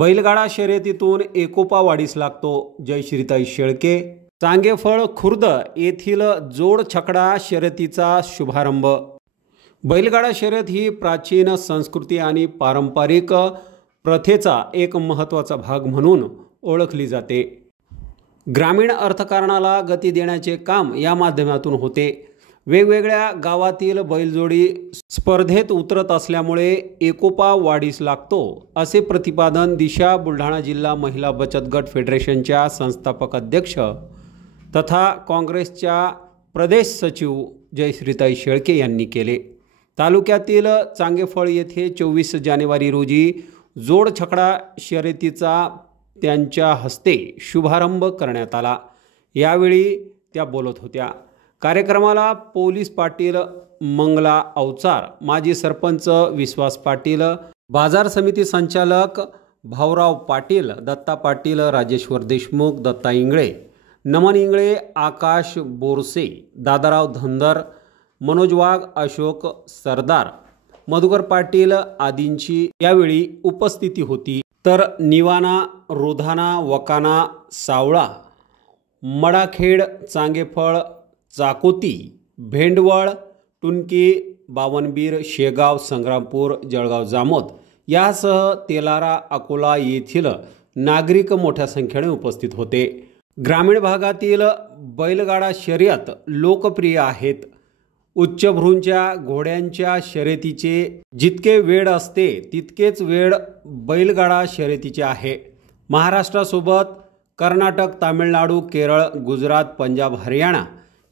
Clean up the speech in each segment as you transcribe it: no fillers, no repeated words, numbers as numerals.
बैलगाडा शर्यतीतून एकोपा वाढीस लागतो. जय श्रीताई शेळके. चांगेफळ खुर्द येथील जोड छकडा शर्यतीचा शुभारंभ. बैलगाडा शर्यत ही प्राचीन संस्कृती आणि पारंपरिक प्रथेचा एक महत्त्वाचा भाग म्हणून ओळखली जाते. ग्रामीण अर्थकारणाला गती देण्याचे काम या माध्यमातून होते. वेगवेगळ्या गावातील बैलजोडी स्पर्धेत उतरत असल्यामुळे एकोपा वाढीस लागतो, असे प्रतिपादन दिशा बुलढाणा जिल्हा महिला बचत गट फेडरेशनच्या संस्थापक अध्यक्ष तथा काँग्रेसच्या प्रदेश सचिव जय श्रीताई शेळके यांनी केले. तालुक्यातील चांगेफळ येथे 24 जानेवारी रोजी जोड छकडा शर्यतीचा त्यांच्या हस्ते शुभारंभ करण्यात आला. यावेळी त्या बोलत होत्या. कार्यक्रमाला पोलीस पाटील मंगला अवचार, माजी सरपंच विश्वास पाटील, बाजार समिती संचालक भाऊराव पाटील, दत्ता पाटील, राजेश्वर देशमुख, दत्ता इंगळे, नमन इंगळे, आकाश बोरसे, दादाराव धनगर, मनोज वाघ, अशोक सरदार, मधुकर पाटील आदींची यावेळी उपस्थिती होती. तर निवाणा, रोधाना, वकाना, सावळा, मडाखेड, चांगेफळ, चाकोती, भेंडवळ, टुनकी, बावनबीर, शेगाव, संग्रामपूर, जळगाव जामोद यासह तेलारा, अकोला येथील नागरिक मोठ्या संख्येने उपस्थित होते. ग्रामीण भागातील बैलगाडा शर्यत लोकप्रिय आहेत. उच्चभ्रूंच्या घोड्यांच्या शर्यतीचे जितके वेळ असते तितकेच वेळ बैलगाडा शर्यतीचे आहे. महाराष्ट्रासोबत कर्नाटक, तामिळनाडू, केरळ, गुजरात, पंजाब, हरियाणा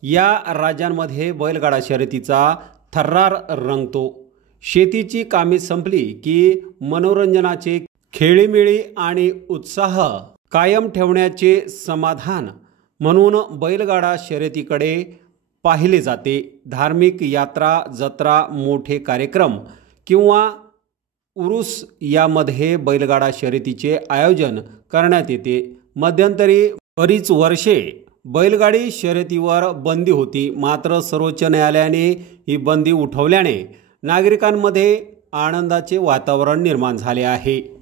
या राज्यांमध्ये बैलगाडा शर्यतीचा थर्रार रंगतो. शेतीची कामे संपली की मनोरंजनाचे खेळीमेळी आणि उत्साह कायम ठेवण्याचे समाधान म्हणून बैलगाडा शर्यतीकडे पाहिले जाते. धार्मिक यात्रा, जत्रा, मोठे कार्यक्रम किंवा उरूस यामध्ये बैलगाडा शर्यतीचे आयोजन करण्यात येते. मध्यंतरी बरीच वर्षे बैलगाडी शर्यतीवर बंदी होती, मात्र सर्वोच्च न्यायालयाने ही बंदी उठवल्याने नागरिकांमध्ये आनंदाचे वातावरण निर्माण झाले आहे.